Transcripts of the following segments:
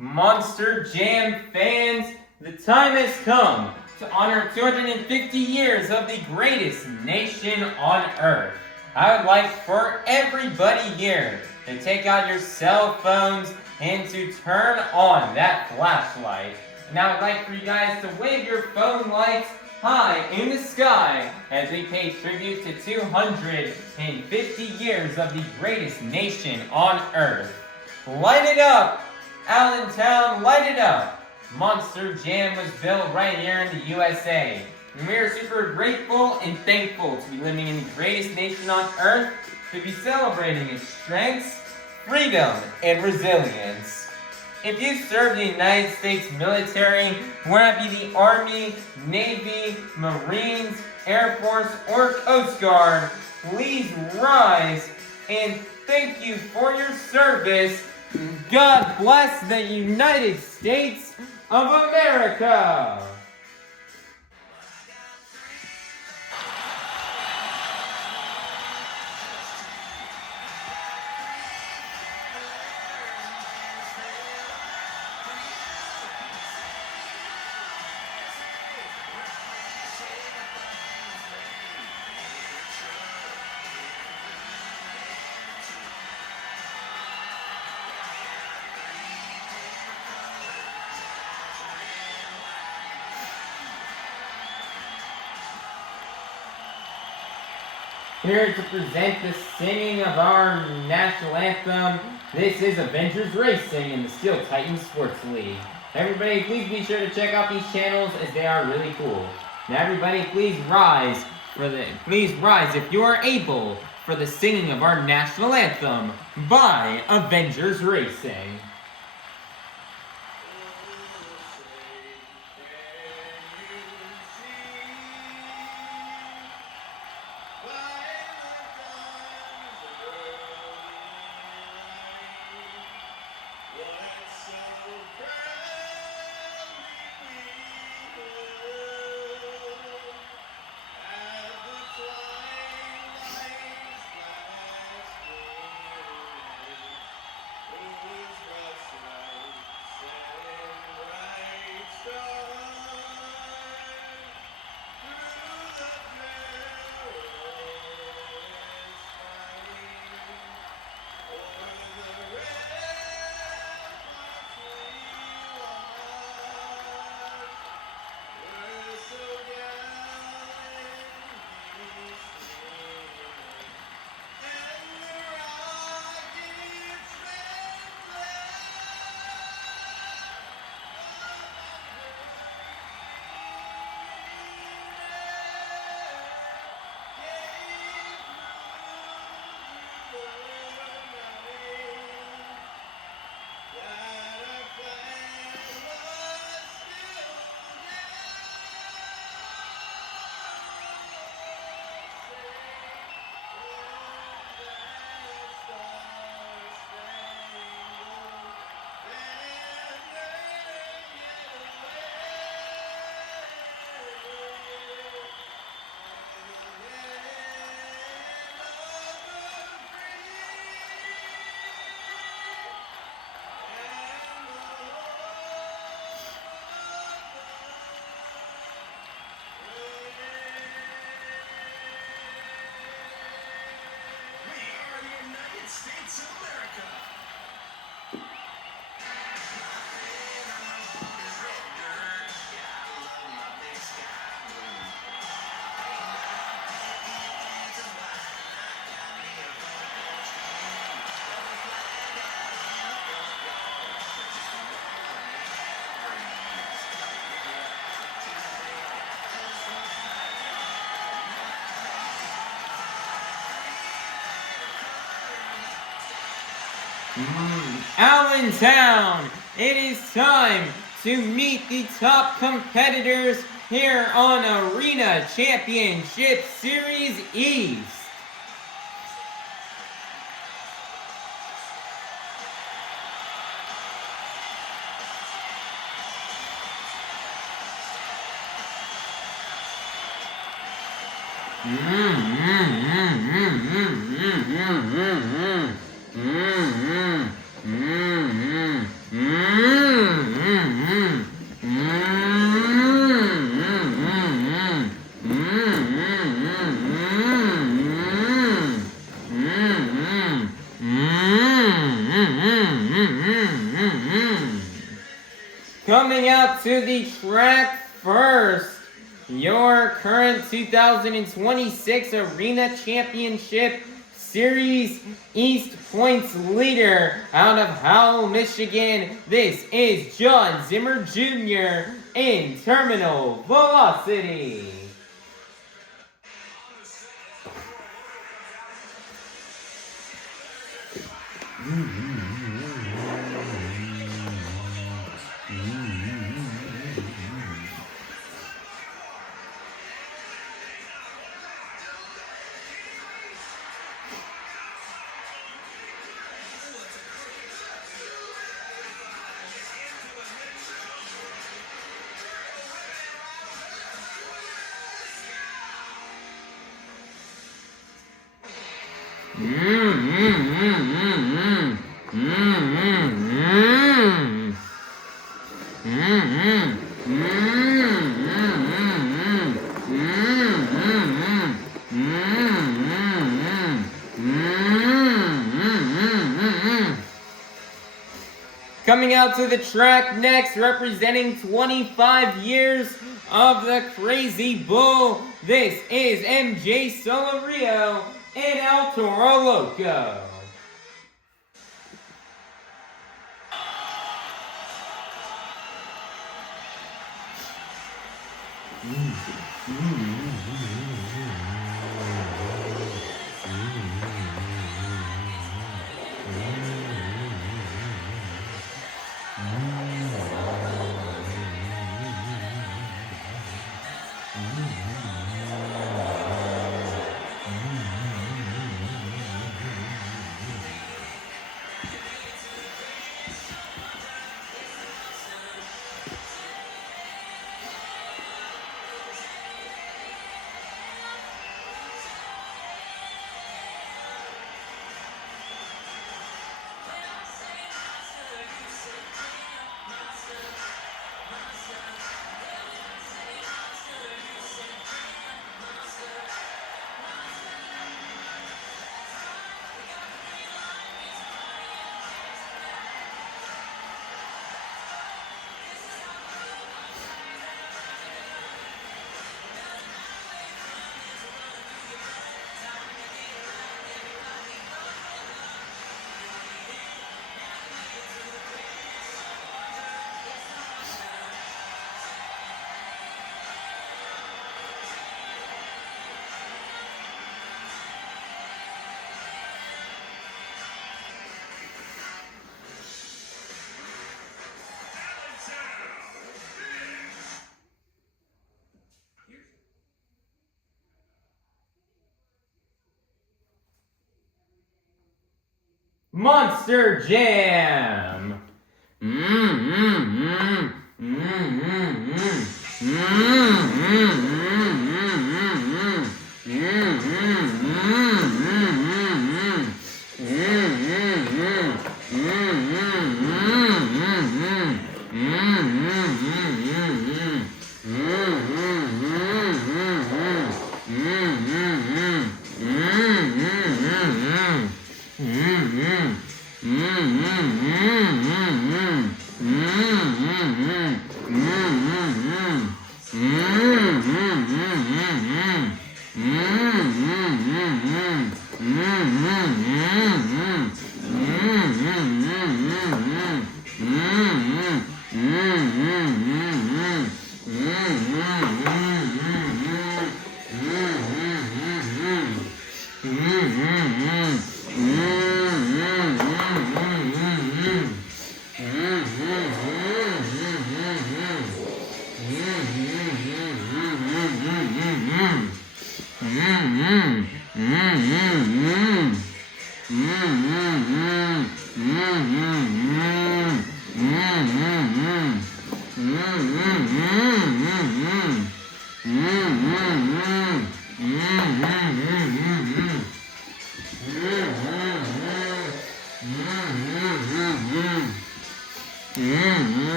Monster Jam fans, the time has come to honor 250 years of the greatest nation on earth. I would like for everybody here to take out your cell phones and to turn on that flashlight. And I would like for you guys to wave your phone lights high in the sky as we pay tribute to 250 years of the greatest nation on earth. Light it up! Allentown, light it up! Monster Jam was built right here in the USA. And we are super grateful and thankful to be living in the greatest nation on earth, to be celebrating its strengths, freedom, and resilience. If you serve the United States military, whether it be the Army, Navy, Marines, Air Force, or Coast Guard, please rise and thank you for your service. God bless the United States of America! Here to present the singing of our national anthem, this is Avengers Racing in the Steel Titan Sports League. Everybody, please be sure to check out these channels as they are really cool. Now everybody, please rise if you are able for the singing of our national anthem by Avengers Racing. Allentown, it is time to meet the top competitors here on Arena Championship Series East. Coming out to the track first, your current 2026 Arena Championship Series East Points leader out of Howell, Michigan. This is Jon Zimmer Jr. in Terminal Velocity. Coming out to the track next, representing 25 years of the Krazy Bull, this is MJ Solorio and El Toro Loco. Monster Jam.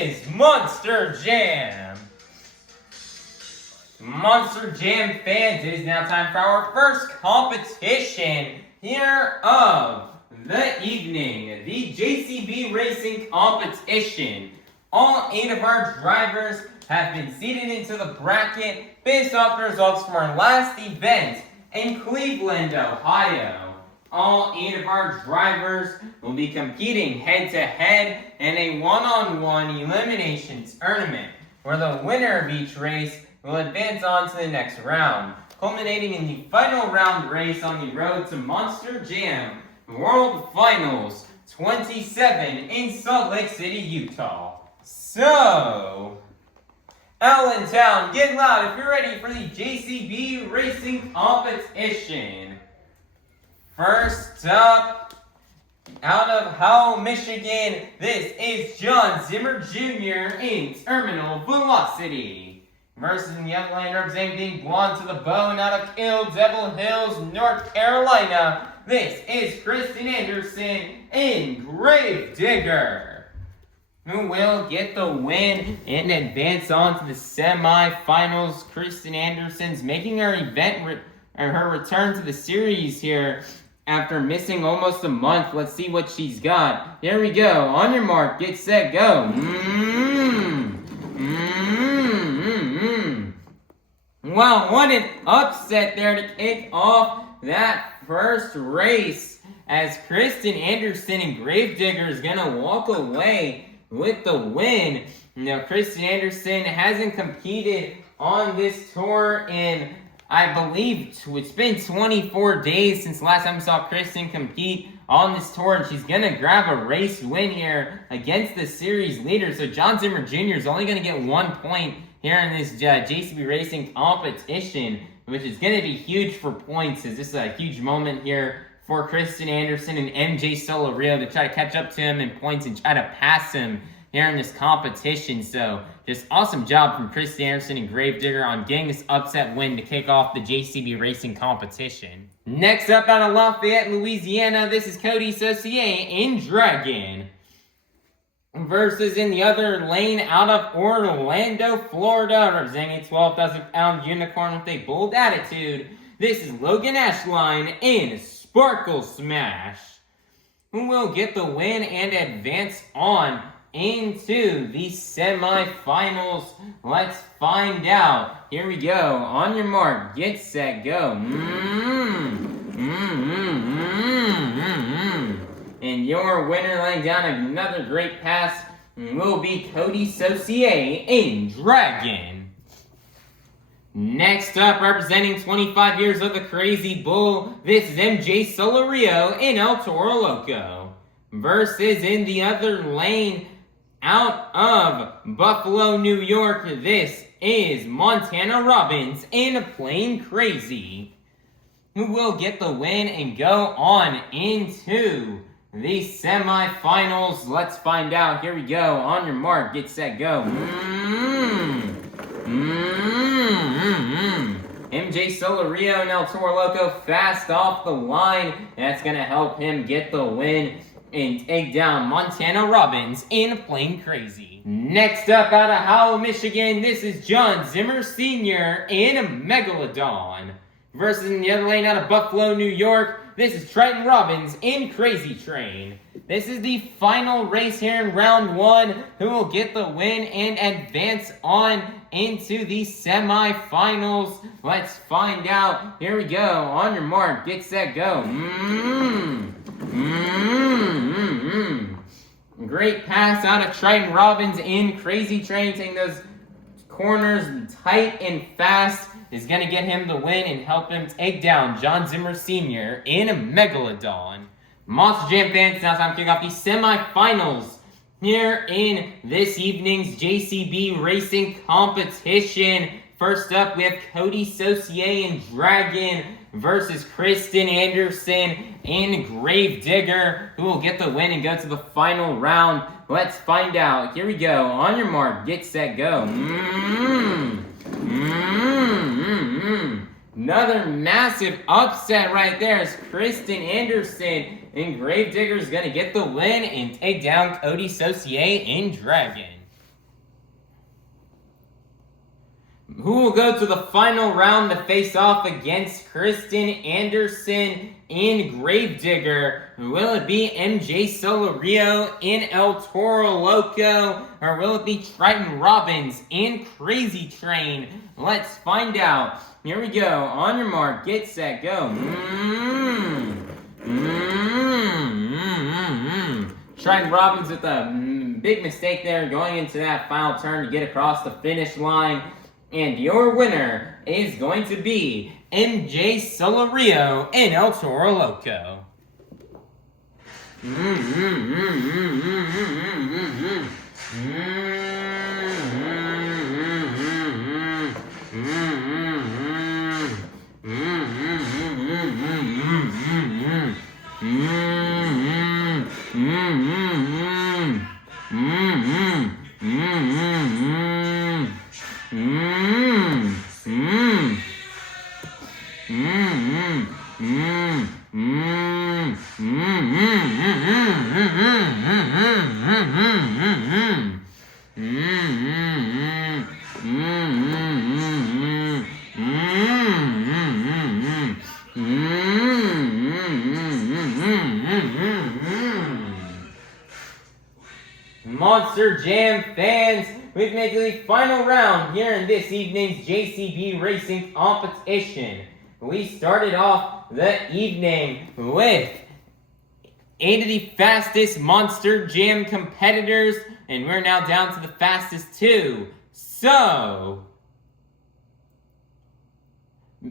is Monster Jam. Monster Jam fans, it is now time for our first competition here of the evening, the JCB Racing Competition. All 8 of our drivers have been seated into the bracket based off the results from our last event in Cleveland, Ohio. All 8 of our drivers will be competing head-to-head in a one-on-one elimination tournament, where the winner of each race will advance on to the next round, culminating in the final round race on the road to Monster Jam World Finals 27 in Salt Lake City, Utah. So, Allentown, get loud if you're ready for the JCB Racing Competition. First up, out of Howell, Michigan, this is Jon Zimmer Jr. in Terminal Velocity. Versus in the other lane, representing being blonde to the bone out of Kill Devil Hills, North Carolina, this is Kristen Anderson in Gravedigger, who will get the win and advance on to the semifinals. Kristen Anderson's making her her return to the series here after missing almost a month. Let's see what she's got. Here we go. On your mark, get set, go. Wow, what an upset there to kick off that first race, as Kristen Anderson and Gravedigger is going to walk away with the win. Now, Kristen Anderson hasn't competed on this tour in, I believe, it's been 24 days since last time we saw Kristen compete on this tour, and she's going to grab a race win here against the series leader. So Jon Zimmer Jr. is only going to get 1 point here in this JCB Racing Competition, which is going to be huge for points, as this is a huge moment here for Kristen Anderson and MJ Solorio to try to catch up to him in points and try to pass him here in this competition. So just awesome job from Kristen Anderson and Gravedigger on getting this upset win to kick off the JCB Racing Competition. Next up, out of Lafayette, Louisiana, this is Coty Saucier in Dragon. Versus in the other lane, out of Orlando, Florida, representing a 12,000-pound unicorn with a bold attitude, this is Logan Ashline in Sparkle Smash, who will get the win and advance on into the semifinals. Let's find out. Here we go. On your mark, get set, go. And your winner, laying down another great pass, will be Coty Saucier in Dragon. Next up, representing 25 years of the Crazy Bull, this is MJ Solorio in El Toro Loco. Versus in the other lane, out of Buffalo, New York, this is Montana Robbins in Plain Krazy, who will get the win and go on into the semifinals. Let's find out. Here we go. On your mark, get set, go. MJ Solorio and El Toro Loco fast off the line. That's going to help him get the win and take down Montana Robbins in Plain Krazy. Next up, out of Howell, Michigan, this is Jon Zimmer Sr. in Megalodon. Versus in the other lane, out of Buffalo, New York, this is Triton Robbins in Crazy Train. This is the final race here in round 1, who will get the win and advance on into the semifinals. Let's find out. Here we go. On your mark, get set, go. Great pass out of Triton Robbins in Crazy Train, taking those corners tight and fast. Is going to get him the win and help him take down Jon Zimmer Sr. in Megalodon. Monster Jam fans, now it's time to kick off the semifinals here in this evening's JCB Racing Competition. First up, we have Coty Saucier in Dragon versus Kristen Anderson in Gravedigger, who will get the win and go to the final round. Let's find out. Here we go. On your mark, get set, go. Another massive upset right there as Kristen Anderson and Gravedigger is going to get the win and take down Coty Saucier in Dragon. who will go to the final round to face off against Kristen Anderson in Gravedigger? Will it be MJ Solorio in El Toro Loco, or will it be Triton Robbins in Krazy Train? Let's find out. Here we go. On your mark, get set, go. Triton Robbins with a big mistake there going into that final turn to get across the finish line. And your winner is going to be MJ Solorio in El Toro Loco. Monster Jam fans, we've made the final round here in this evening's JCB Racing Competition. We started off the evening with 8 of the fastest Monster Jam competitors, and we're now down to the fastest 2. So,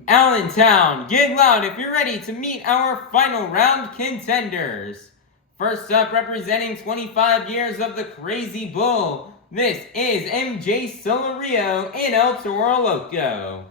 Allentown, get loud if you're ready to meet our final round contenders. First up, representing 25 years of the Krazy Bull, this is MJ Solorio in El Toro Loco.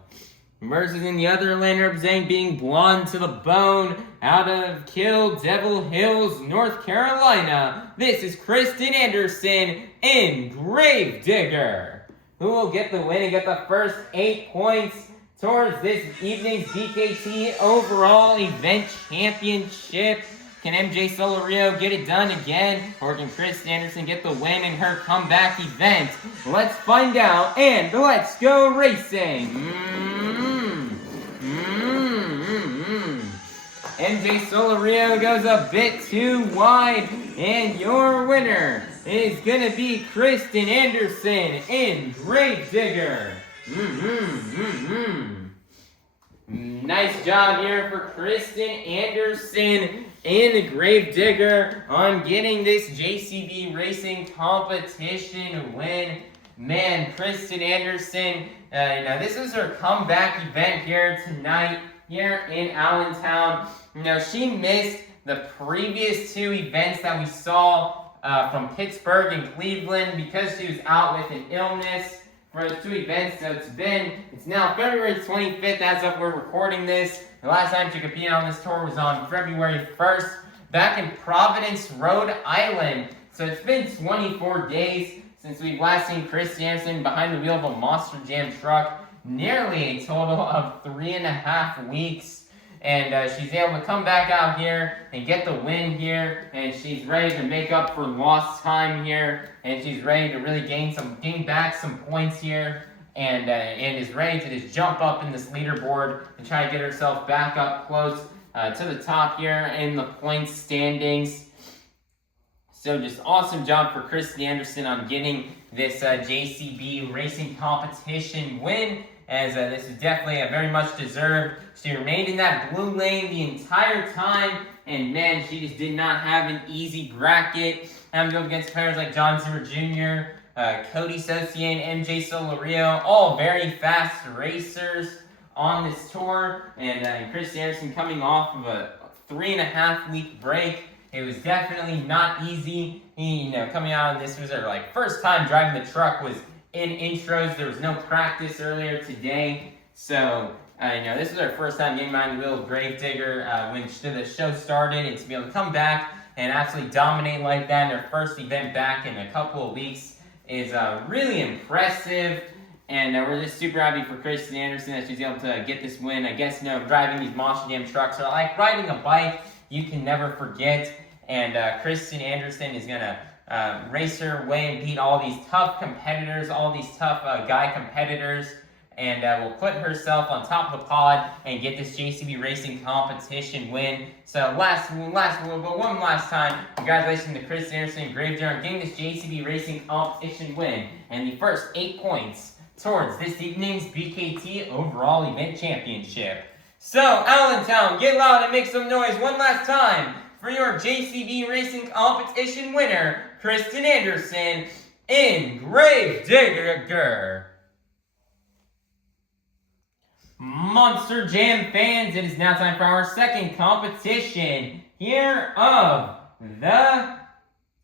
Versus in the other lane, representing being blonde to the bone, out of Kill Devil Hills, North Carolina, this is Kristen Anderson in Gravedigger, who will get the win and get the first 8 points towards this evening's DKT Overall Event Championship. Can MJ Solorio get it done again, or can Kristen Anderson get the win in her comeback event? Let's find out, and let's go racing! MJ Solorio goes a bit too wide, and your winner is gonna be Kristen Anderson in Gravedigger. Nice job here for Kristen Anderson in the Gravedigger on getting this JCB Racing Competition win. Man, Kristen Anderson, this is her comeback event here tonight here in Allentown. She missed the previous 2 events that we saw from Pittsburgh and Cleveland because she was out with an illness for those 2 events. So it's now February 25th as of we're recording this. The last time she competed on this tour was on February 1st back in Providence, Rhode Island. So it's been 24 days since we've last seen Kristen Anderson behind the wheel of a Monster Jam truck. Nearly a total of 3.5 weeks. And she's able to come back out here and get the win here. And she's ready to make up for lost time here. And she's ready to really gain back some points here. And is ready to just jump up in this leaderboard and try to get herself back up close to the top here in the points standings. So just awesome job for Kristen Anderson on getting this JCB Racing Competition win, as this is definitely a very much deserved. She remained in that blue lane the entire time, and man, she just did not have an easy bracket. Having to go against players like Jon Zimmer Jr., Coty, Saucier, and MJ Solorio, all very fast racers on this tour, and Kristen Anderson coming off of a 3.5 week break. It was definitely not easy. Coming out of this was her first time driving the truck, was in intros. There was no practice earlier today, so this was her first time getting behind the wheel of Gravedigger when the show started, and to be able to come back and absolutely dominate like that in her first event back in a couple of weeks is really impressive. And we're just super happy for Kristen Anderson that she's able to get this win. I guess, driving these Monster Jam trucks are like riding a bike. You can never forget. And Kristen Anderson is going to race her way and beat all these tough competitors, all these tough guy competitors. and will put herself on top of the pod and get this JCB Racing Competition win. So one last time, congratulations to Chris Anderson and Gravedigger on getting this JCB Racing Competition win and the first 8 points towards this evening's BKT Overall Event Championship. So, Allentown, get loud and make some noise one last time for your JCB Racing Competition winner, Kristen Anderson in Gravedigger. Monster Jam fans, it is now time for our second competition here of the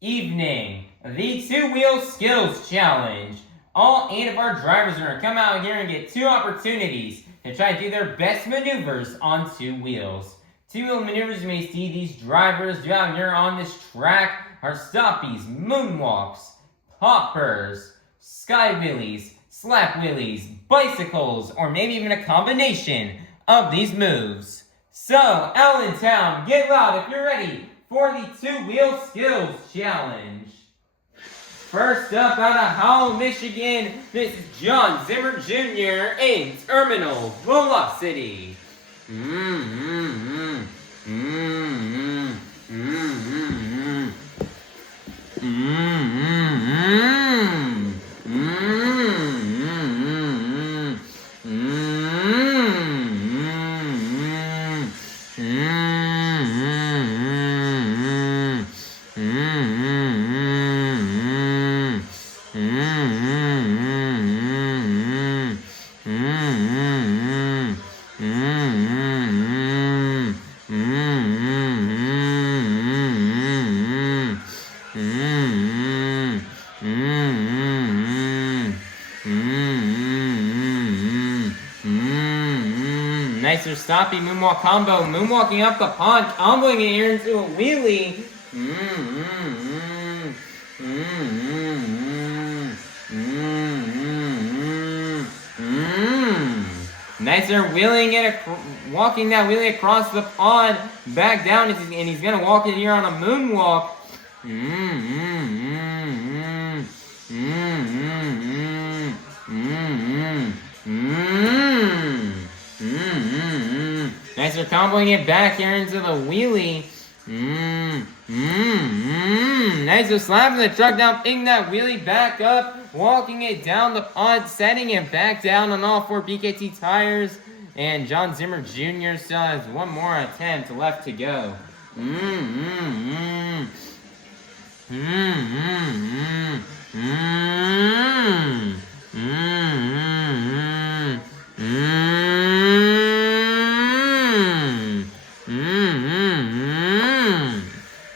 evening, the Two-Wheel Skills Challenge. All 8 of our drivers are going to come out here and get 2 opportunities to try to do their best maneuvers on 2 wheels. 2-wheel maneuvers you may see these drivers do out here on this track are stoppies, moonwalks, poppers, sky wheelies, slap wheelies, bicycles, or maybe even a combination of these moves. So, Allentown, get loud if you're ready for the Two-Wheel Skills Challenge. First up out of Howell, Michigan, this is Jon Zimmer Jr. in Terminal Velocity. Nicer stoppy moonwalk combo, moonwalking up the pond, comboing it here into a wheelie. Nicer wheeling it, walking that wheelie across the pond, back down, and he's gonna walk it here on a moonwalk. Nicer comboing it back here into the wheelie. Nicer slapping the truck down, picking that wheelie back up, walking it down the pond, setting it back down on all 4 BKT tires. And Jon Zimmer Jr. still has one more attempt left to go.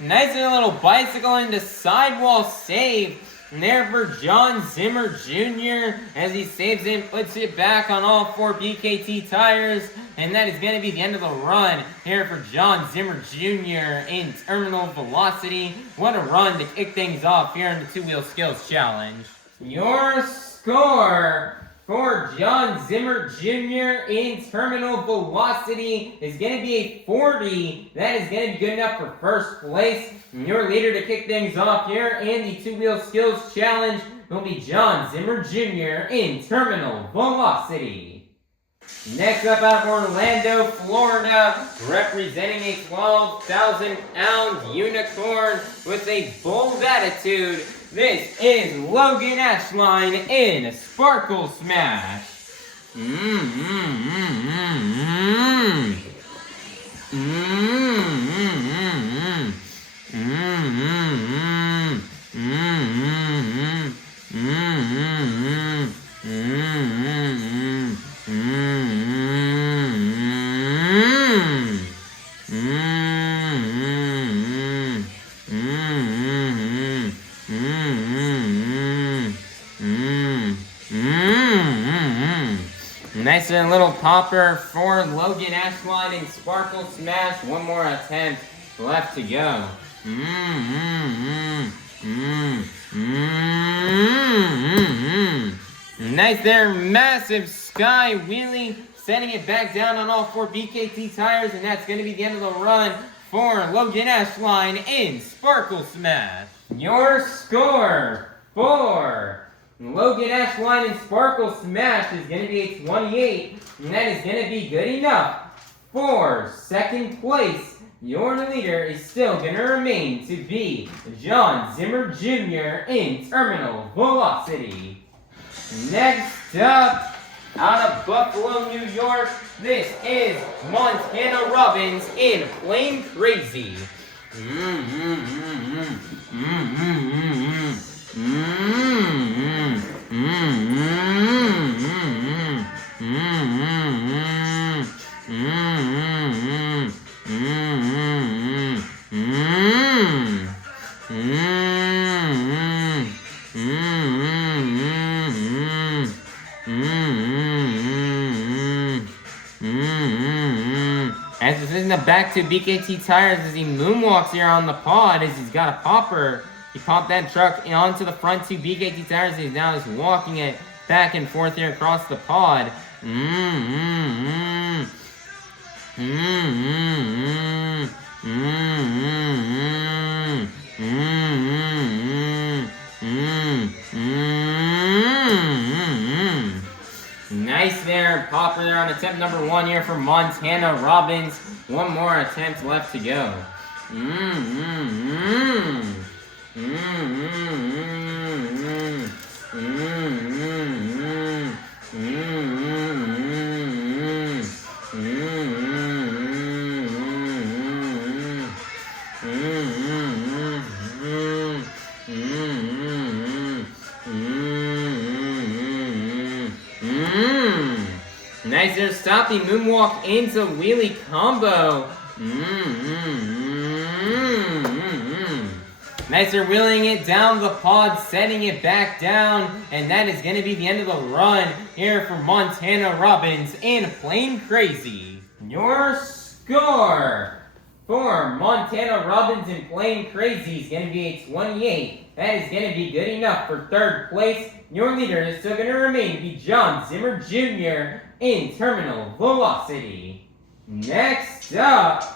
Nice little bicycle into sidewall save there for Jon Zimmer Jr. as he saves it and puts it back on all 4 BKT tires. And that is going to be the end of the run here for Jon Zimmer Jr. in Terminal Velocity. What a run to kick things off here in the Two-Wheel Skills Challenge. Your score for Jon Zimmer Jr. in Terminal Velocity is going to be a 40. That is going to be good enough for first place. And your leader to kick things off here in the Two-Wheel Skills Challenge will be Jon Zimmer Jr. in Terminal Velocity. Next up out of Orlando, Florida, representing a 12,000-pound unicorn with a bold attitude, this is Loghan Ashline in Sparkle Smash. Nice and little popper for Loghan Ashline in Sparkle Smash. One more attempt left to go. Nice there, massive sky wheelie, setting it back down on all 4 BKT tires, and that's going to be the end of the run for Loghan Ashline in Sparkle Smash. Your score for Logan, Ashline, and Sparkle Smash is going to be a 28, and that is going to be good enough for second place. Your leader is still going to remain to be Jon Zimmer Jr. in Terminal Velocity. Next up, out of Buffalo, New York, this is Montana Robbins in Plain Krazy. As this isn't a back to BKT tires as he moonwalks here on the pod as he's got a popper. He popped that truck onto the front two BKT tires and now he's walking it back and forth here across the pod. Nice there, popper there on attempt number 1 here for Montana Robbins. One more attempt left to go. Nice there, stopping moonwalk into wheelie combo. Nice there, wheeling it down the pod, setting it back down, and that is going to be the end of the run here for Montana Robbins in Plain Krazy. Your score for Montana Robbins in Plain Krazy is going to be a 28. That is going to be good enough for third place. Your leader is still going to remain to be Jon Zimmer Jr. in Terminal Velocity. Next up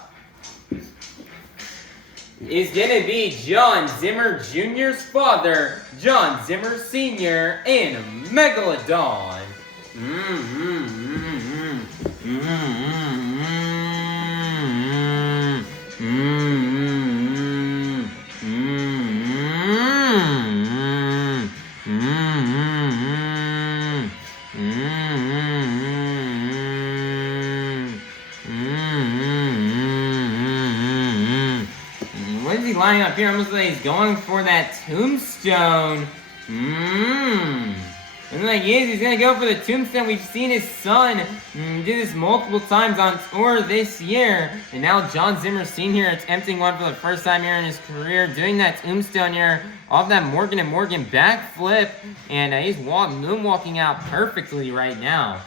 is going to be Jon Zimmer Jr.'s father, Jon Zimmer Sr. in Megalodon. What is he lining up here? Almost like he's going for that tombstone. And like he is, he's gonna go for the tombstone. We've seen his son do this multiple times on tour this year. And now Jon Zimmer Sr. attempting one for the first time here in his career, doing that tombstone here off that Morgan & Morgan backflip. And he's moonwalking out perfectly right now.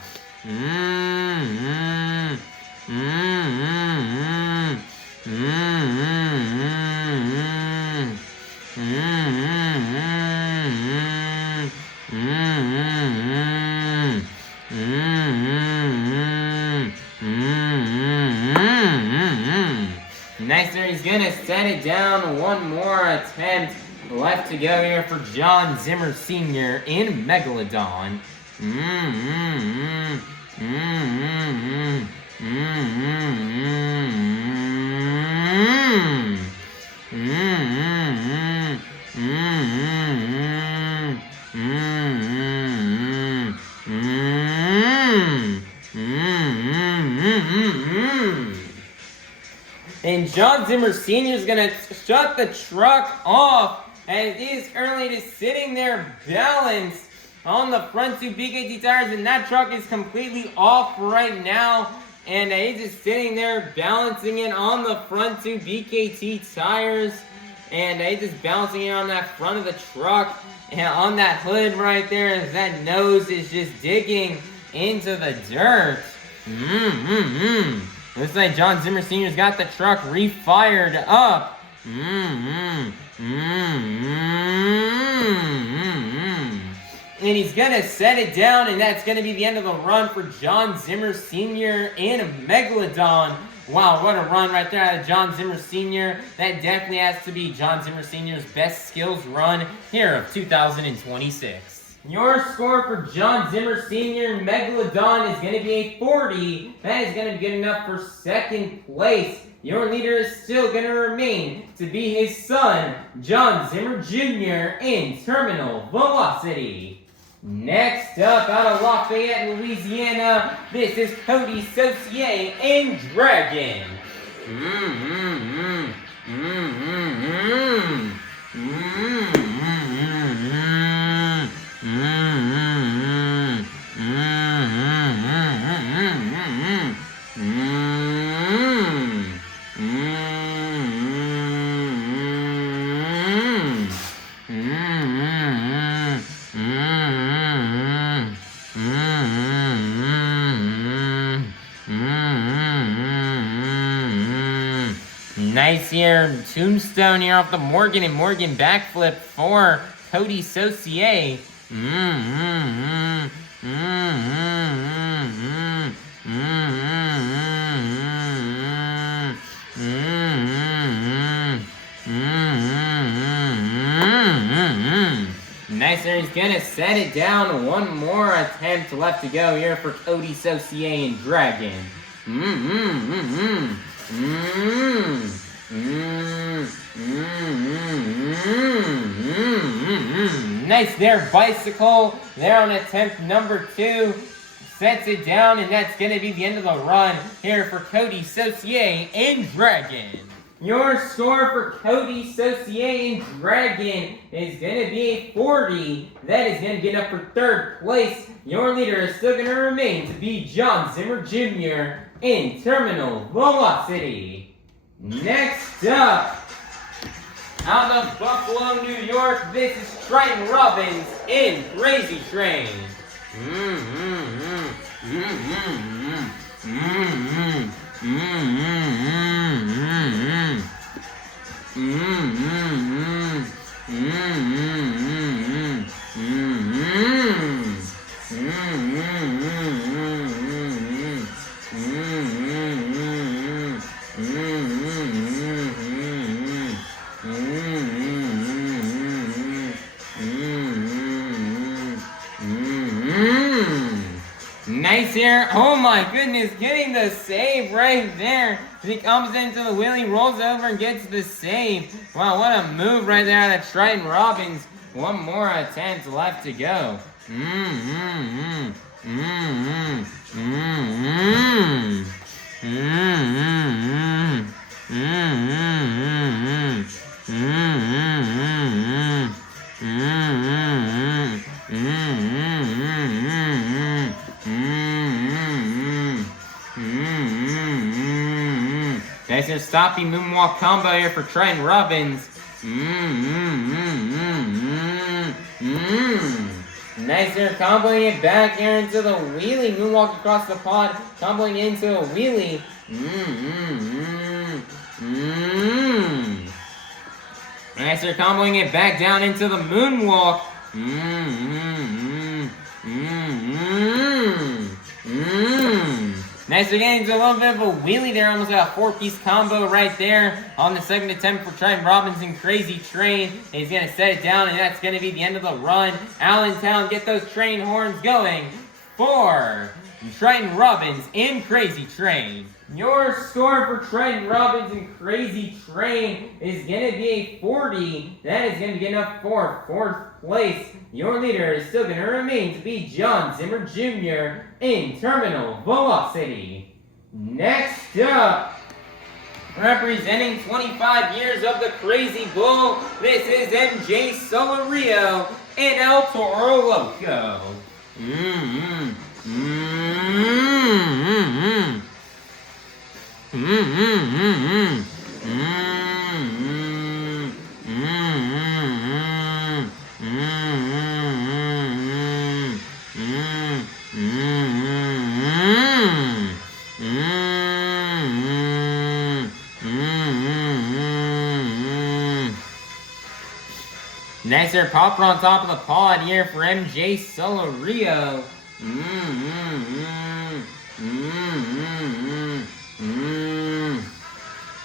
Nice there, he's gonna set it down. One more attempt left to go here for Jon Zimmer Sr. in Megalodon. And Jon Zimmer Sr. is going to shut the truck off as he is currently just sitting there balanced on the front two BKT tires, and that truck is completely off right now. And he's just sitting there balancing it on the front two BKT tires. And he's just balancing it on that front of the truck and on that hood right there as that nose is just digging into the dirt. Looks like Jon Zimmer Sr.'s got the truck refired up. And he's going to set it down, and that's going to be the end of the run for Jon Zimmer Sr. in Megalodon. Wow, what a run right there out of Jon Zimmer Sr. That definitely has to be Jon Zimmer Sr.'s best skills run here of 2026. Your score for Jon Zimmer Sr. Megalodon is going to be a 40. That is going to be good enough for second place. Your leader is still going to remain to be his son, Jon Zimmer Jr. in terminal velocity. Next up, out of Lafayette, Louisiana, this is Coty, Saucier, and Dragon. Nice here, tombstone here off the Morgan and Morgan backflip for Coty Saucier. Nice there, he's gonna set it down. One more attempt left to go here for Coty Saucier and Dragon. Nice there, bicycle there on attempt number 2. Sets it down, and that's going to be the end of the run here for Coty Saucier and Dragon. Your score for Coty Saucier and Dragon is going to be a 40. That is going to get up for third place. Your leader is still going to remain to be Jon Zimmer Jr. in terminal velocity. Next up, out of Buffalo, New York, this is Triton Robbins in Krazy Train. Nice here. Oh my goodness, getting the save right there. He comes into the wheelie, rolls over, and gets the save. Wow, what a move right there out of Triton Robbins. One more attempt left to go. Nice here, stopping moonwalk combo here for Triton Robbins. Nice here, comboing it back here into the wheelie. Moonwalk across the pod, comboing into a wheelie. Nice here, comboing it back down into the moonwalk. Nice, we're getting into a little bit of a wheelie there, almost got a 4-piece combo right there on the second attempt for Triton Robbins and Krazy Train. And he's going to set it down, and that's going to be the end of the run. Allentown, get those train horns going for Triton Robbins and Krazy Train. Your score for Triton Robbins and Krazy Train is going to be a 40. That is going to be enough for fourth place. Your leader is still going to remain to be Jon Zimmer Jr. in terminal velocity. Next up, representing 25 years of the Crazy Bull, this is MJ Solorio and El Toro Loco. Nice there, popper on top of the pod here for MJ Solorio.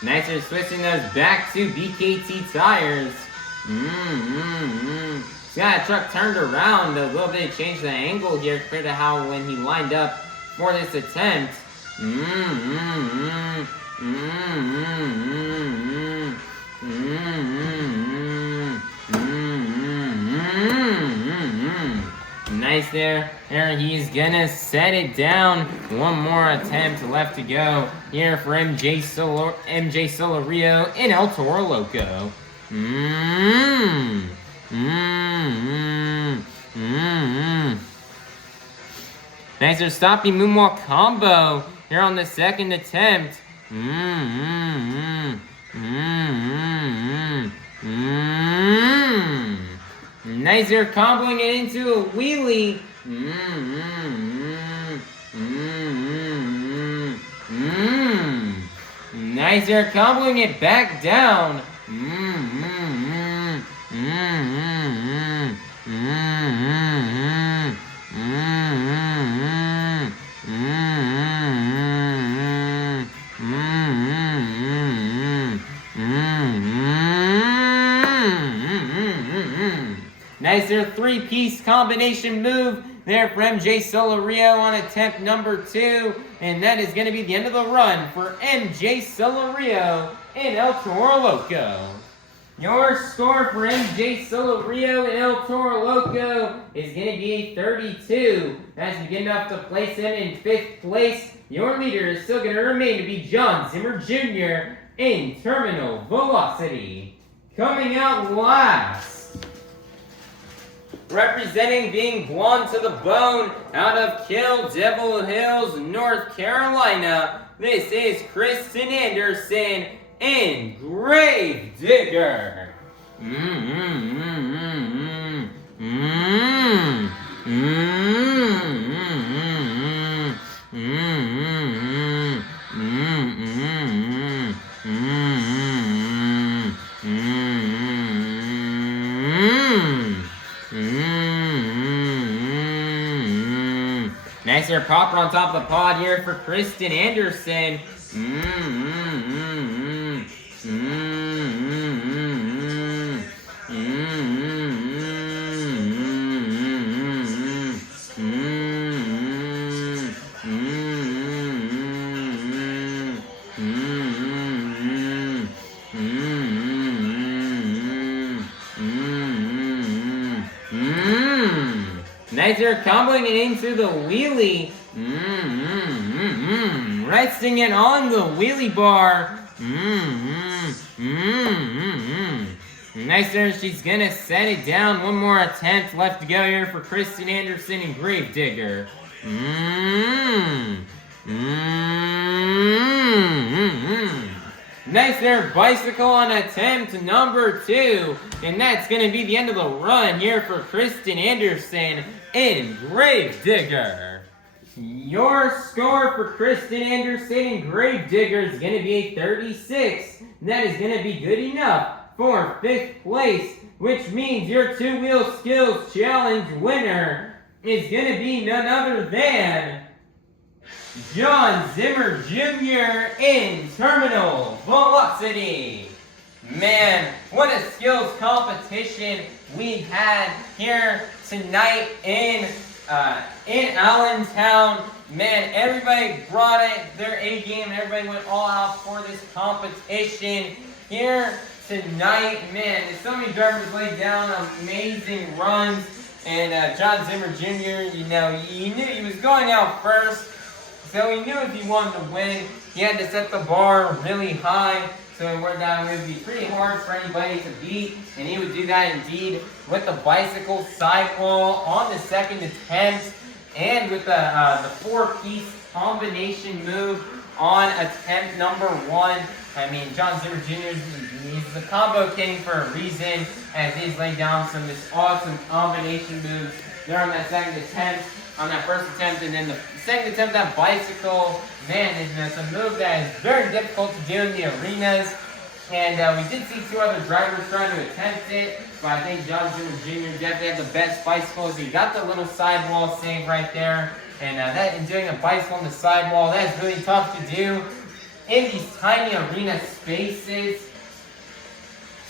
Nice there, switching those back to BKT tires. He's got a truck turned around, a little bit changed the angle here compared to how when he lined up for this attempt. Nice there. There he's gonna set it down. One more attempt left to go here for MJ Solorio and El Toro Loco. Nice there, stopping moonwalk combo here on the second attempt. Nice there, comboing it into a wheelie. Nice there, comboing it back down. Nice there, three-piece combination move there for MJ Solorio on attempt number 2. And that is going to be the end of the run for MJ Solorio and El Toro Loco. Your score for MJ Solorio and El Toro Loco is going to be a 32. That's good enough to place him in 5th place. Your leader is still going to remain to be Jon Zimmer Jr. in terminal velocity. Coming out last, representing being blonde to the bone out of Kill Devil Hills, North Carolina, this is Kristen Anderson and Grave Digger. Nice there, popper on top of the pod here for Kristen Anderson. Nice there, comboing it into the wheelie. Resting it on the wheelie bar. Nice there, she's gonna set it down. One more attempt left to go here for Kristen Anderson and Grave Digger. Nice there, bicycle on attempt number 2. And that's going to be the end of the run here for Kristen Anderson and Grave Digger. Your score for Kristen Anderson and Grave Digger is going to be a 36. And that is going to be good enough for 5th place, which means your 2-wheel skills challenge winner is going to be none other than Jon Zimmer Jr. in terminal velocity. Man, what a skills competition we had here tonight in Allentown. Man, everybody brought it, their A game. Everybody went all out for this competition here tonight. Man, so many drivers laid down amazing runs. And Jon Zimmer Jr., you knew he was going out first. So he knew if he wanted to win, he had to set the bar really high. So it would be pretty hard for anybody to beat. And he would do that indeed with the bicycle sidewall on the second attempt. And with the 4-piece combination move on attempt number 1. I mean, Jon Zimmer Jr., he's the combo king for a reason, as he's laid down some just awesome combination moves there on that second attempt. On that first attempt, and then the second attempt, that bicycle, man, it's a move that is very difficult to do in the arenas. And we did see 2 other drivers trying to attempt it, but I think Jon Zimmer Jr. definitely had the best bicycles. He got the little sidewall save right there, and doing a bicycle on the sidewall, that's really tough to do in these tiny arena spaces.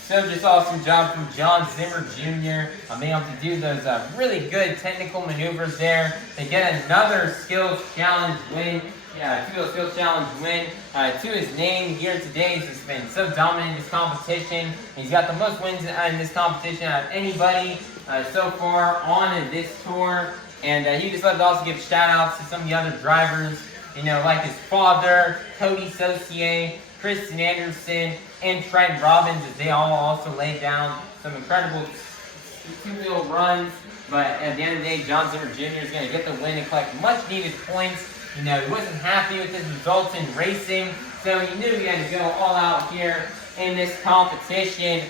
So just awesome job from Jon Zimmer Jr. on being able to do those really good technical maneuvers there. They get another skills challenge win. Yeah, 2-wheel skills challenge win to his name here today. He's just been so dominant in this competition. He's got the most wins in this competition out of anybody so far on this tour. And he just loved to also give shout outs to some of the other drivers, you know, like his father, Coty Saucier, Kristen Anderson, and Triton Robbins, as they all also laid down some incredible two-wheel runs. But at the end of the day, Jon Zimmer Jr. is going to get the win and collect much needed points. You know, he wasn't happy with his results in racing, so he knew he had to go all out here in this competition.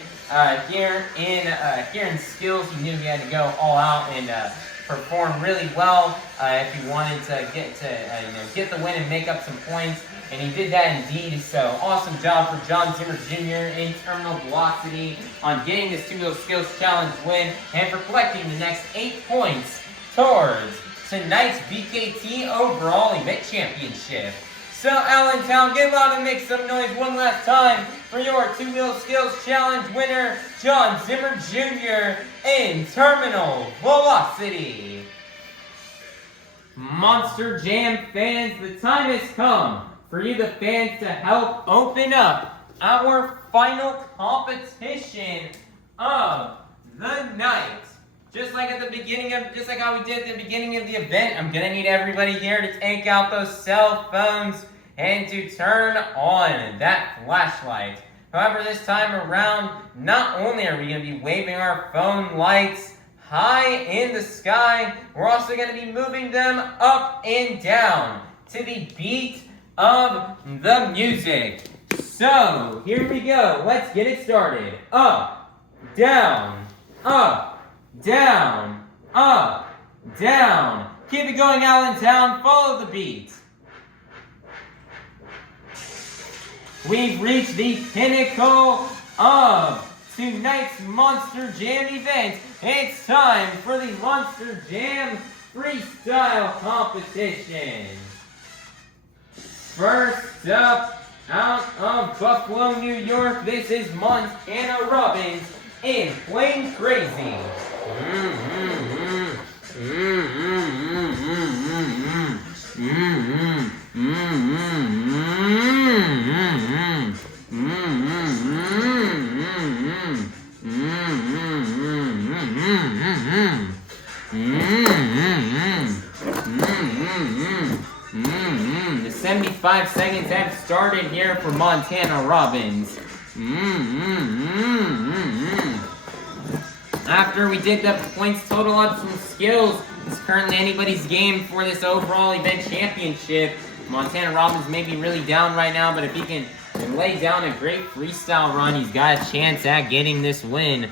Here in skills, he knew he had to go all out and perform really well if he wanted to get the win and make up some points. And he did that indeed, so awesome job for Jon Zimmer Jr. in terminal velocity on getting this 2-wheel skills challenge win and for collecting the next 8 points towards tonight's BKT overall event championship. So Allentown, get loud and make some noise one last time for your 2-wheel skills challenge winner, Jon Zimmer Jr. in terminal velocity. Monster Jam fans, the time has come for you, the fans, to help open up our final competition of the night. Just like how we did at the beginning of the event, I'm gonna need everybody here to take out those cell phones and to turn on that flashlight. However, this time around, not only are we gonna be waving our phone lights high in the sky, we're also gonna be moving them up and down to the beat of the music. So, here we go. Let's get it started. Up, down, up, down, up, down. Keep it going, Allentown. Follow the beat. We've reached the pinnacle of tonight's Monster Jam event. It's time for the Monster Jam Freestyle Competition. First up, out of Buffalo, New York, this is Montana Robbins in Plain Krazy. The 75 seconds have started here for Montana Robbins. After we did the points total up some skills, it's currently anybody's game for this overall event championship. Montana Robbins may be really down right now, but if he can lay down a great freestyle run, he's got a chance at getting this win.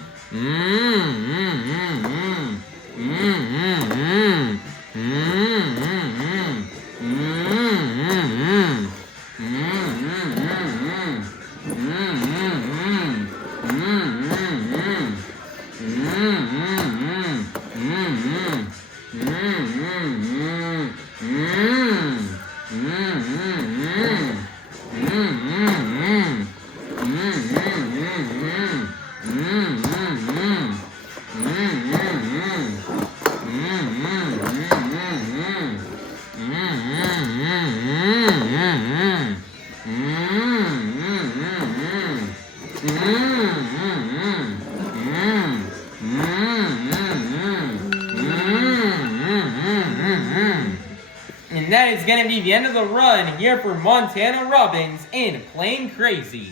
And that is going to be the end of the run here for Montana Robbins in Plain Krazy.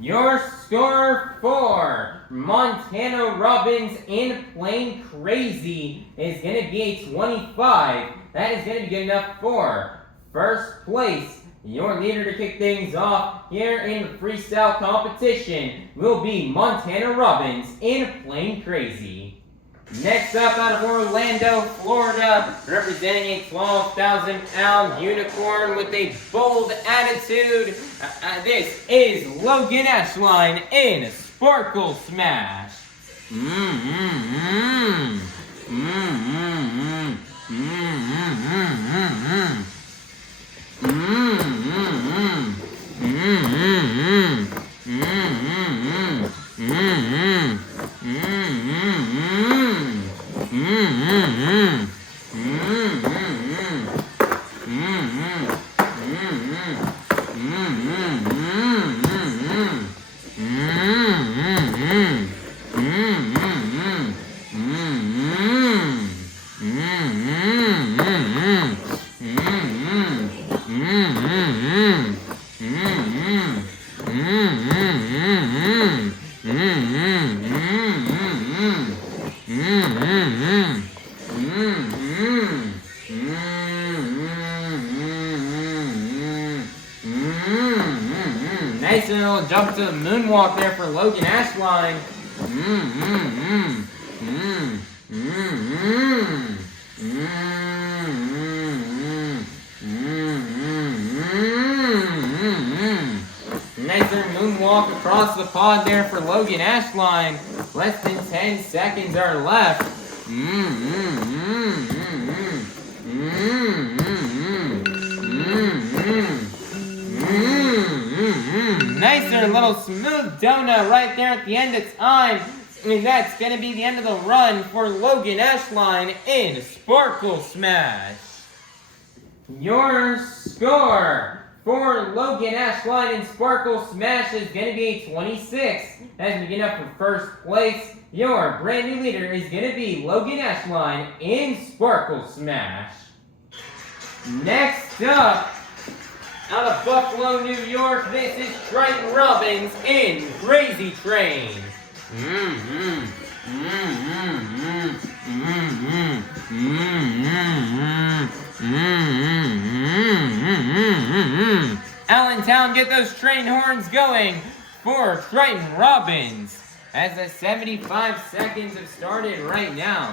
Your score for Montana Robbins in Plain Krazy is going to be a 25. That is going to be good enough for first place. Your leader to kick things off here in the freestyle competition will be Montana Robbins in Plain Krazy. Next up, out of Orlando, Florida, representing a 12,000-pound unicorn with a bold attitude, this is Loghan Ashline in Sparkle Smash. Nice little jump to the moonwalk there for Loghan Ashline. Nice little moonwalk across the pod there for Loghan Ashline. Less than 10 seconds are left. Nicer little smooth donut right there at the end of time. And that's going to be the end of the run for Loghan Ashline in Sparkle Smash. Your score for Loghan Ashline in Sparkle Smash is going to be 26. As we get up for first place, your brand new leader is going to be Loghan Ashline in Sparkle Smash. Next up, out of Buffalo, New York, this is Triton Robbins in Krazy Train. Allentown, get those train horns going for Triton Robbins. As the 75 seconds have started right now.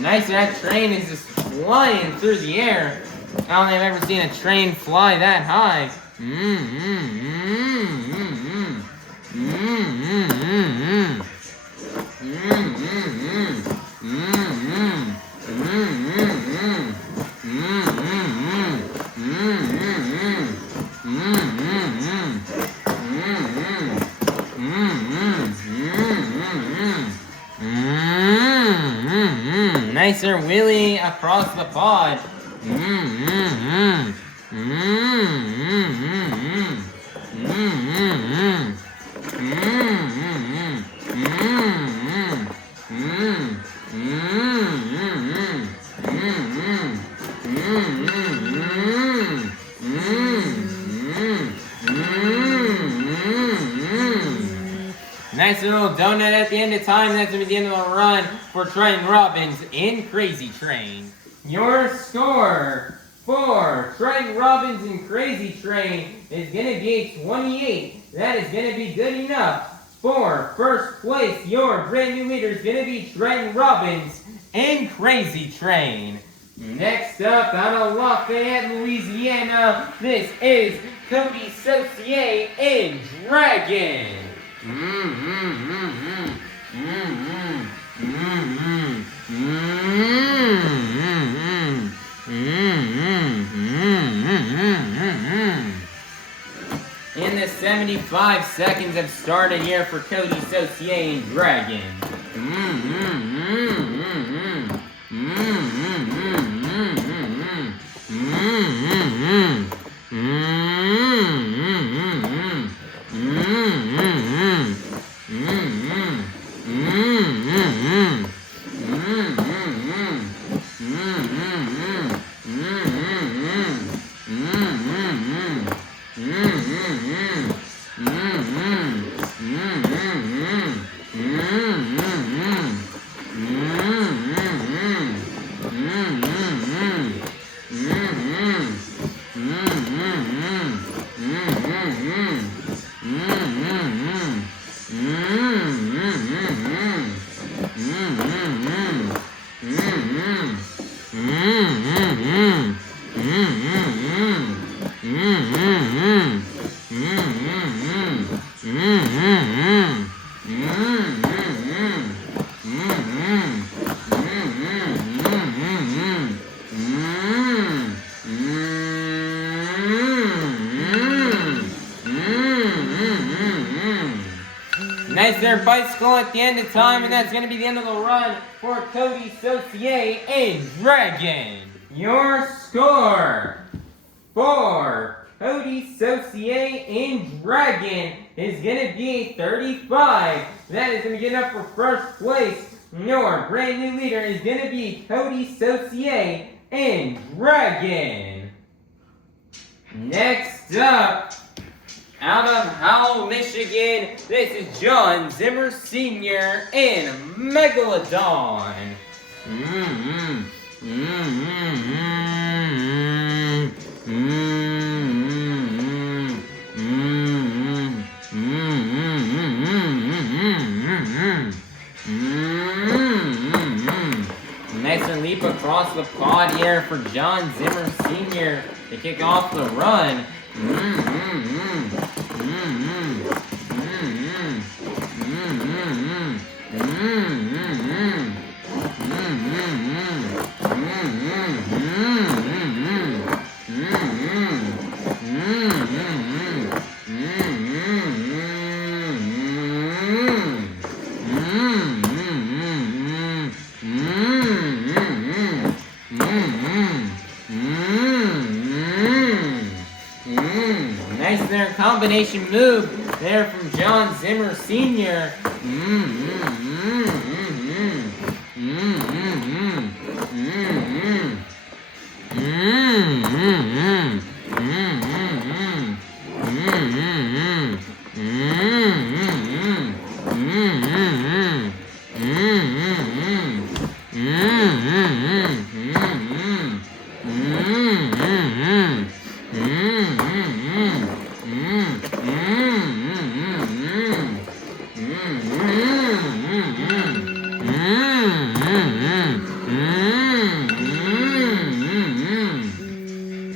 Nice, that train is just flying through the air. I don't think I've ever seen a train fly that high. Nicer wheelie across the pod. Nice little donut at the end of time. That's going to be the end of the run for Triton Robbins in Krazy Train. Your score for Triton Robbins in Krazy Train is going to be 28. That is going to be good enough for first place. Your brand new leader is going to be Triton Robbins in Krazy Train. Next up, out of Lafayette, Louisiana, this is Coty Saucier in Dragon. And the 75 seconds have started here for Coty Saucier in Dragon. Nice there, bicycle at the end of time, and that's going to be the end of the run for Coty, Saucier, and Dragon. Your score for Coty, Saucier, and Dragon is going to be 35. That is going to get up for first place. Your brand new leader is going to be Coty, Saucier, and Dragon. Next up, out of Howell, Michigan, this is Jon Zimmer Sr. and Megalodon. Nice and leap across the pod here for Jon Zimmer Sr. to kick off the run. Nice there, combination move there from Jon Zimmer Sr.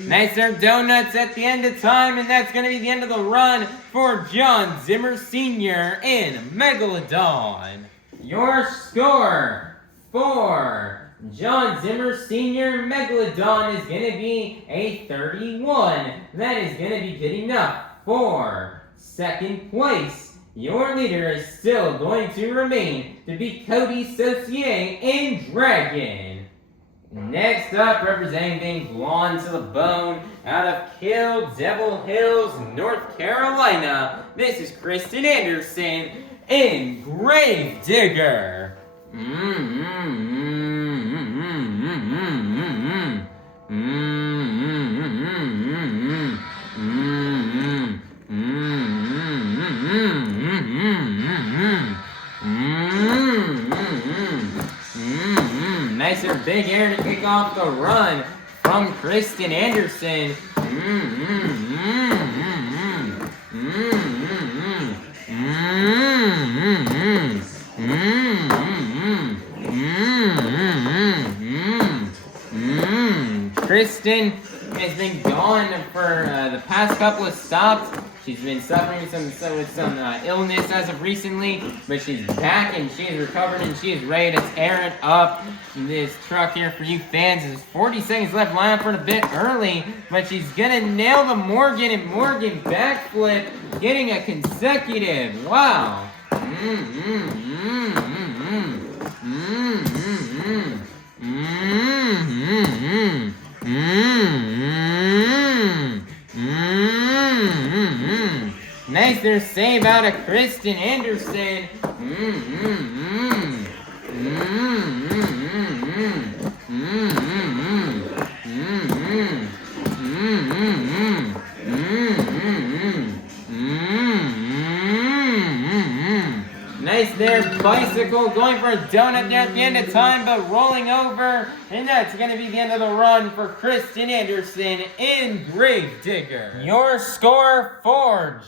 Nice there, donuts at the end of time, and that's going to be the end of the run for Jon Zimmer Sr. and Megalodon. Your score for Jon Zimmer Sr. Megalodon is going to be a 31. That is going to be good enough for second place. Your leader is still going to remain to be Coty, Saucier, and Dragon. Next up, representing being blonde to the bone, out of Kill Devil Hills, North Carolina, this is Kristen Anderson and Grave Digger. Nice and big air to kick off the run from Kristen Anderson. Kristen has been gone for the past couple of stops. She's been suffering with some illness as of recently, but she's back and she is recovered and she is ready to tear it up. This truck here for you fans is 40 seconds left, line up for a bit early, but she's gonna nail the Morgan and Morgan backflip, getting a consecutive. Wow. Nice there, save out of Kristen Anderson. Nice there, bicycle going for a donut there at the end of time, but rolling over, and that's going to be the end of the run for Kristen Anderson in Grave Digger. Your score for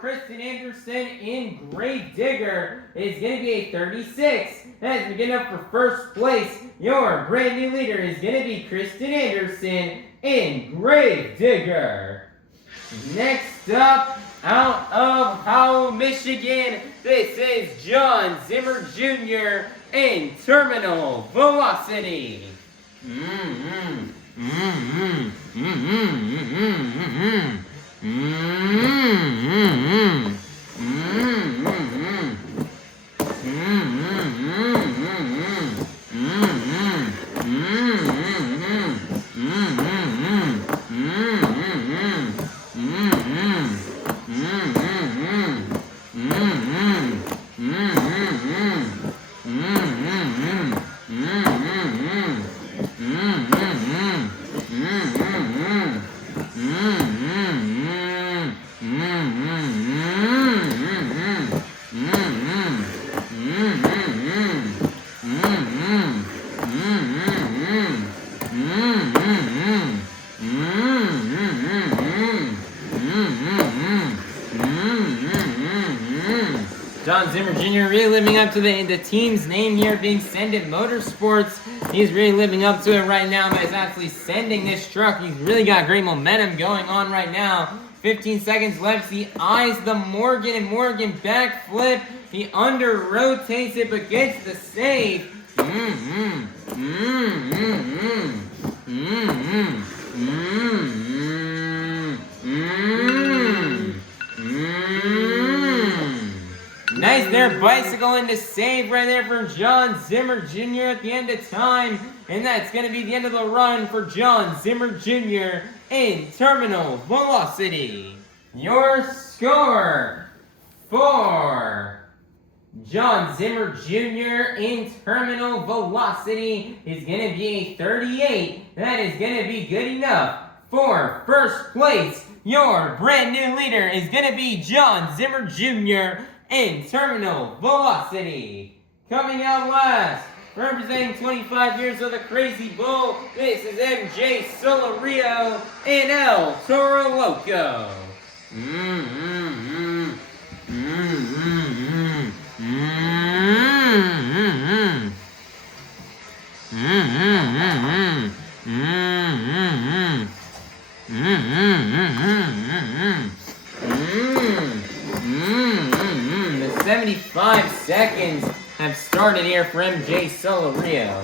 Kristen Anderson in Grave Digger is going to be a 36. As we get up for first place, your brand new leader is going to be Kristen Anderson in Grave Digger. Next up, out of Howell, Michigan, this is Jon Zimmer Jr. in Terminal Velocity. Jon Zimmer Jr. really living up to the team's name here, being Send It Motorsports. He's really living up to it right now. He's actually sending this truck. He's really got great momentum going on right now. 15 seconds left. He eyes the Morgan, and Morgan backflip. He under rotates it, but gets the save. Nice there, bicycle into save right there for Jon Zimmer Jr. at the end of time. And that's going to be the end of the run for Jon Zimmer Jr. in Terminal Velocity. Your score for Jon Zimmer Jr. in Terminal Velocity is going to be a 38. That is going to be good enough for first place. Your brand new leader is going to be Jon Zimmer Jr. in Terminal Velocity. Coming out last, representing 25 years of the Krazy Bull, this is MJ Solorio in El Toro Loco. The 75 seconds have started here for MJ Solorio.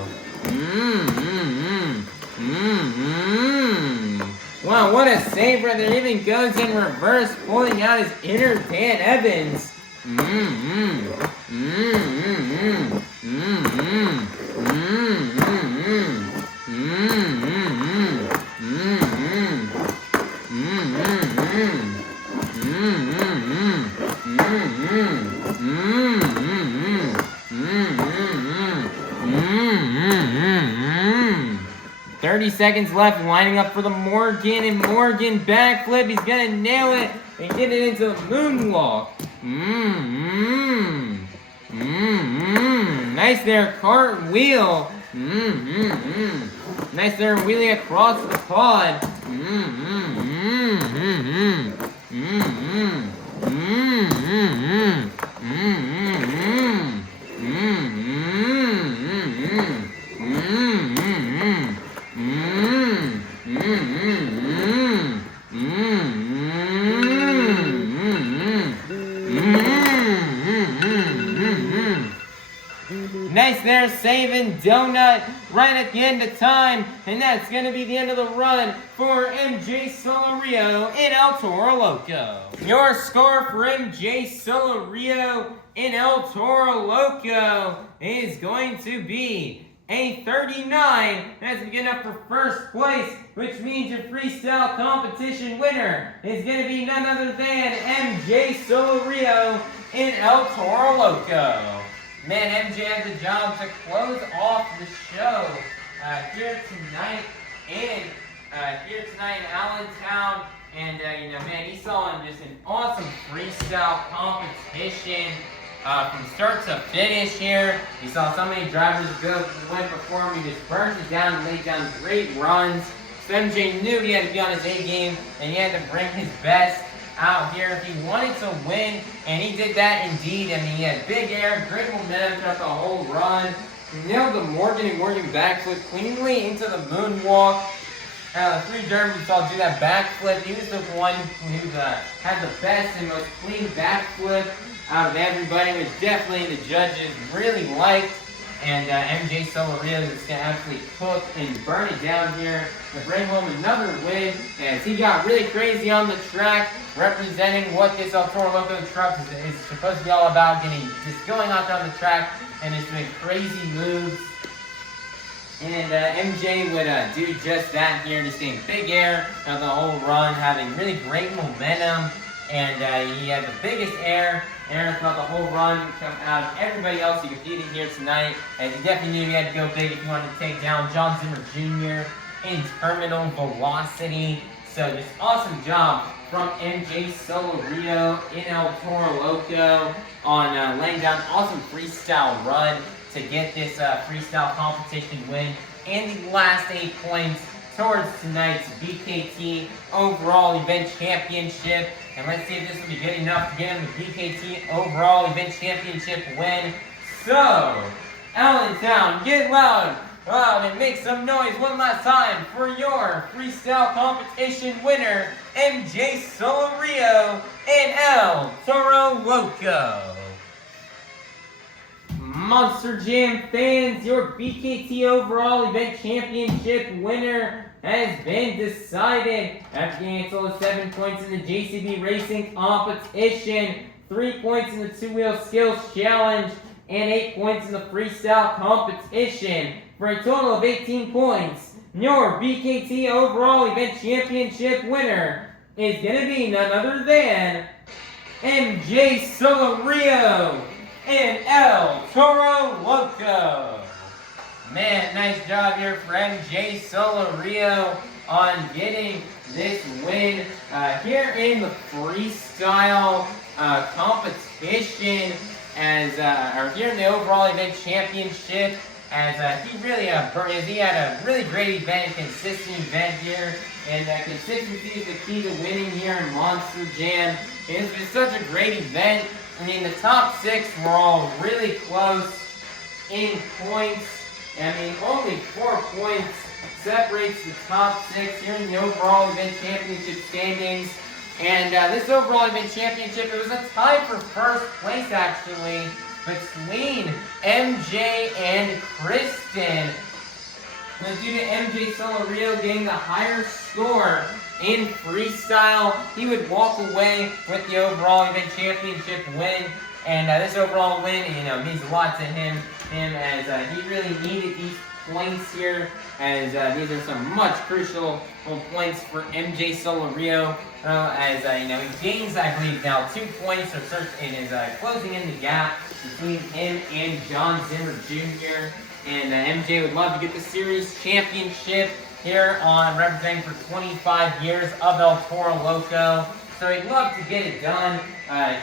Wow, what a save right there. Even goes in reverse, pulling out his inner Dan Evans. Seconds left, lining up for the Morgan, and Morgan backflip. He's gonna nail it and get it into the moonwalk. Nice there, cartwheel. Nice there, wheelie across the pod. Nice there, saving donut right at the end of time, and that's going to be the end of the run for MJ Solorio in El Toro Loco. Your score for MJ Solorio in El Toro Loco is going to be a 39. That's good enough for first place, which means your freestyle competition winner is going to be none other than MJ Solorio in El Toro Loco. Man, MJ has the job to close off the show here tonight in Allentown. And, man, he saw just an awesome freestyle competition from start to finish here. He saw so many drivers went before him. He just burnt it down and laid down great runs. So MJ knew he had to be on his A game, and he had to bring his best out here if he wanted to win, and he did that indeed. I mean, he had big air, great momentum throughout the whole run. He nailed the Morgan and Morgan backflip cleanly into the moonwalk. 3 derby, we saw do that backflip. He was the one who had the best and most clean backflip out of everybody, which definitely the judges really liked. And MJ Solorio is going to absolutely cook and burn it down here to bring home another win, as he got really crazy on the track, representing what this Toro Loco truck is supposed to be all about, just going out there on the track and just doing crazy moves. And MJ would do just that here, just getting big air of the whole run, having really great momentum, and he had the biggest air throughout the whole run come out of everybody else who competed here tonight, and he definitely knew he had to go big if he wanted to take down Jon Zimmer Jr. in terminal velocity. So just awesome job from MJ Solorio in Toro Loco on laying down awesome freestyle run to get this freestyle competition win and the last 8 points towards tonight's BKT overall event championship. And let's see if this will be good enough to get him the BKT overall event championship win. So, Allentown, get loud and make some noise one last time for your freestyle competition winner, MJ Solorio and Toro Loco. Monster Jam fans, your BKT overall event championship winner has been decided after getting a total of 7 points in the JCB Racing competition, 3 points in the 2-wheel skills challenge, and 8 points in the freestyle competition, for a total of 18 points. Your BKT overall event championship winner is going to be none other than MJ Solorio and Toro Loco. Man, nice job here for MJ Solorio on getting this win here in the freestyle competition, or here in the overall event championship, as he really he had a really great event, consistent event here, and consistency is the key to winning here in Monster Jam. It's been such a great event. I mean, the top 6 were all really close in points. I mean, only 4 points separates the top 6 here in the overall event championship standings. And this overall event championship, it was a tie for first place, actually, between MJ and Kristen. But due to MJ Solorio getting the higher score in freestyle, he would walk away with the overall event championship win. And this overall win, means a lot to him as he really needed these points here, as these are some much crucial points for MJ Solorio, as he gains, I believe, now 2 points, and is closing in the gap between him and Jon Zimmer Jr. And MJ would love to get the series championship here on representing for 25 years of Toro Loco. So he'd love to get it done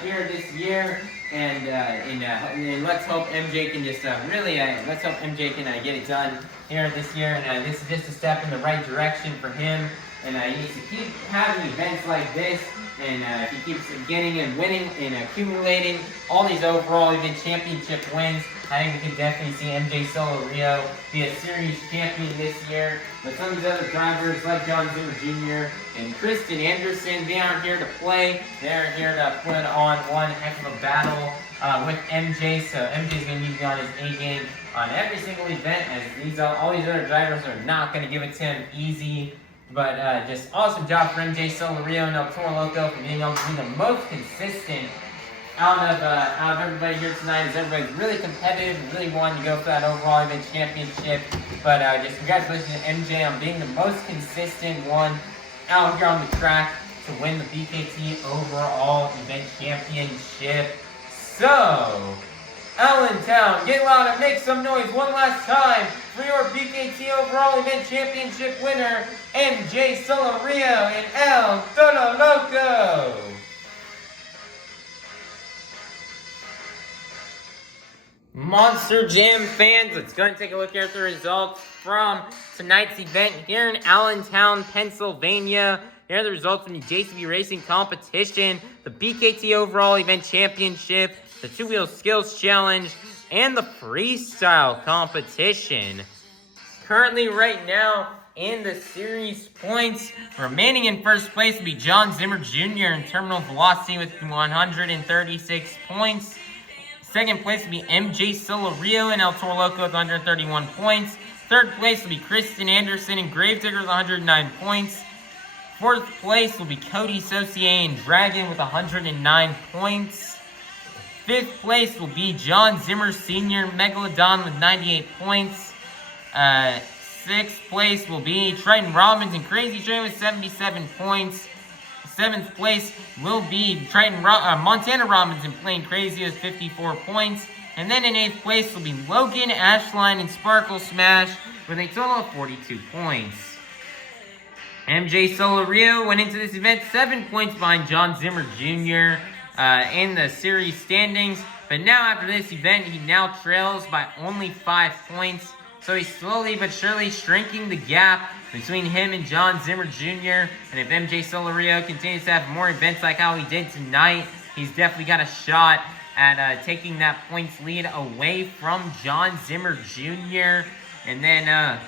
here this year. And let's hope MJ can just let's hope MJ can get it done here this year. And this is just a step in the right direction for him. And he needs to keep having events like this. And if he keeps getting and winning and accumulating all these overall event championship wins, I think we can definitely see MJ Solorio be a series champion this year. But some of these other drivers, like Jon Zimmer Jr. and Kristen Anderson, they aren't here to play. They're here to put on one heck of a battle with MJ. So MJ's going to need to be on his A game on every single event, as all these other drivers are not going to give it to him easy. But just awesome job for MJ Solorio and Toro Loco for being able to be the most consistent out of everybody here tonight, as everybody's really competitive and really wanting to go for that overall event championship. But just congratulations to MJ on being the most consistent one out here on the track to win the BKT overall event championship. So, Allentown, get loud and make some noise one last time for your BKT overall event championship winner, MJ Solorio and Toro Loco. Monster Jam fans, let's go and take a look here at the results from tonight's event here in Allentown, Pennsylvania. Here are the results from the JCB Racing competition, the BKT overall event championship, the 2-wheel skills challenge, and the freestyle competition. Currently, right now, in the series points. Remaining in first place will be Jon Zimmer Jr. in terminal velocity with 136 points. Second place will be MJ Solorio and El Toro Loco with 131 points. Third place will be Kristen Anderson and Gravedigger with 109 points. Fourth place will be Coty, Saucier, and Dragon with 109 points. Fifth place will be Jon Zimmer Sr. Megalodon with 98 points. Sixth place will be Triton, Robbins, and Krazy with 77 points. Seventh place will be Montana Robbins and Plain Krazy with 54 points. And then in eighth place will be Loghan, Ashline, and Sparkle Smash with a total of 42 points. MJ Solorio went into this event 7 points behind Jon Zimmer Jr. In the series standings. But now after this event, he now trails by only 5 points. So he's slowly but surely shrinking the gap between him and Jon Zimmer Jr. And if MJ Solorio continues to have more events like how he did tonight, he's definitely got a shot at taking that points lead away from Jon Zimmer Jr. And then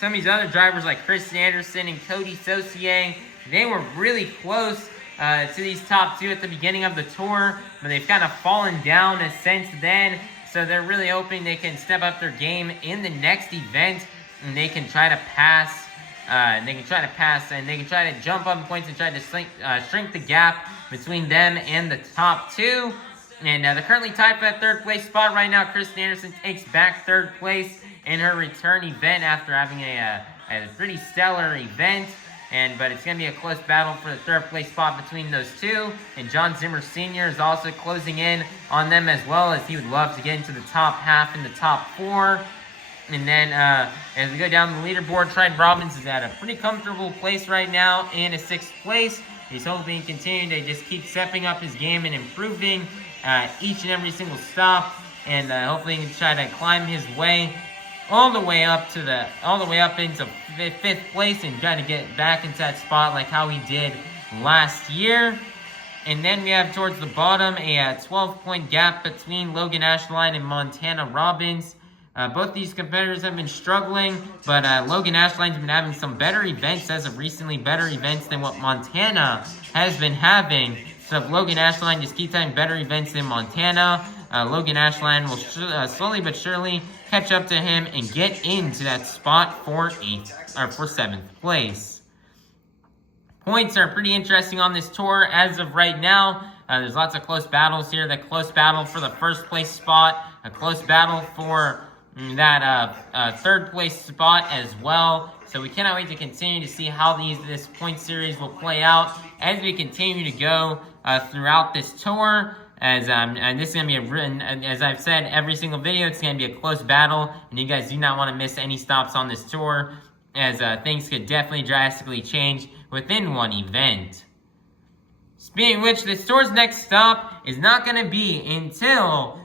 some of these other drivers like Kristen Anderson and Coty Saucier, they were really close to these top two at the beginning of the tour, but they've kind of fallen down since then. So they're really hoping they can step up their game in the next event, and they can try to pass. And they can try to jump up in points and try to shrink the gap between them and the top two. And they're currently tied for that third place spot right now. Kristen Anderson takes back third place in her return event after having a pretty stellar event. But it's going to be a close battle for the third place spot between those two. And Jon Zimmer Sr. is also closing in on them as well, as he would love to get into the top half in the top 4. And then as we go down the leaderboard, Triton Robbins is at a pretty comfortable place right now in a 6th place. He's hoping to continue to just keep stepping up his game and improving each and every single stop. And hopefully he can try to climb his way all the way up into 5th place and try to get back into that spot like how he did last year. And then we have towards the bottom a 12-point gap between Loghan, Ashline, and Montana Robbins. Both these competitors have been struggling, but Loghan Ashline's been having some better events as of recently, better events than what Montana has been having. So if Loghan Ashline just keeps having better events than Montana, Loghan Ashline will slowly but surely catch up to him and get into that spot for 7th place. Points are pretty interesting on this tour as of right now. There's lots of close battles here. The close battle for the 1st place spot, a close battle for that 3rd place spot as well. So we cannot wait to continue to see how this point series will play out as we continue to go throughout this tour. As this is going to be as I've said every single video, it's going to be a close battle, and you guys do not want to miss any stops on this tour, as things could definitely drastically change within one event. Speaking of which, this tour's next stop is not going to be until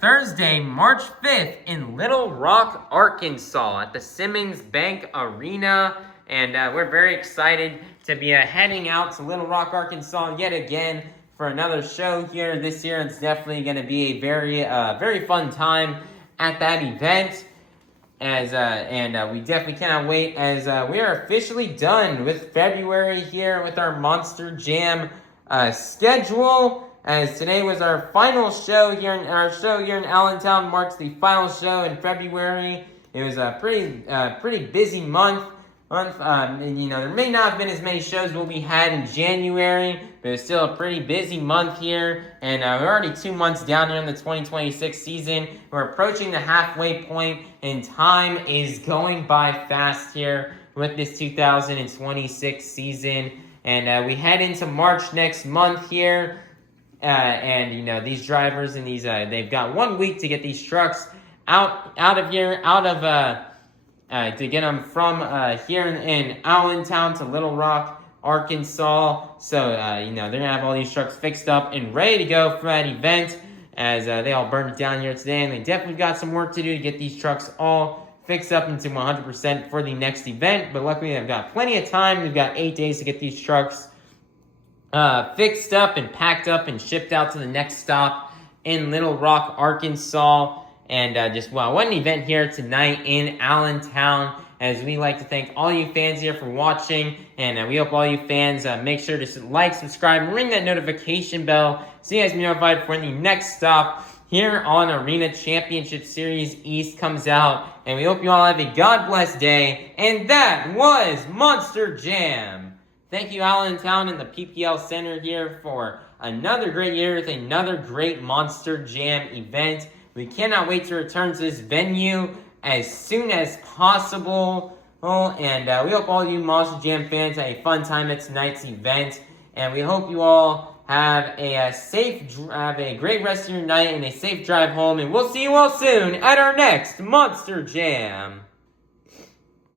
Thursday, March 5th in Little Rock, Arkansas at the Simmons Bank Arena. And we're very excited to be heading out to Little Rock, Arkansas yet again for another show here this year. It's definitely going to be a very fun time at that event. And we definitely cannot wait, as we are officially done with February here with our Monster Jam schedule. As today was our final show here, in Allentown marks the final show in February. It was a pretty busy month. There may not have been as many shows as what we had in January, but it's still a pretty busy month here. And we're already 2 months down here in the 2026 season. We're approaching the halfway point, and time is going by fast here with this 2026 season. And we head into March next month here. These drivers and they've got 1 week to get these trucks out of here, to get them from here in Allentown to Little Rock, Arkansas. So, they're going to have all these trucks fixed up and ready to go for that event, as they all burned it down here today. And they definitely got some work to do to get these trucks all fixed up into 100% for the next event. But luckily, they've got plenty of time. We've got 8 days to get these trucks fixed up and packed up and shipped out to the next stop in Little Rock, Arkansas. And what an event here tonight in Allentown, as we like to thank all you fans here for watching, and we hope all you fans make sure to like, subscribe, and ring that notification bell so you guys be notified for the next stop here on Arena Championship Series East comes out. And we hope you all have a God bless day. And that was Monster Jam. Thank you, Allentown and the PPL Center here for another great year with another great Monster Jam event. We cannot wait to return to this venue as soon as possible. And we hope all you Monster Jam fans had a fun time at tonight's event. And we hope you all have a great rest of your night and a safe drive home. And we'll see you all soon at our next Monster Jam.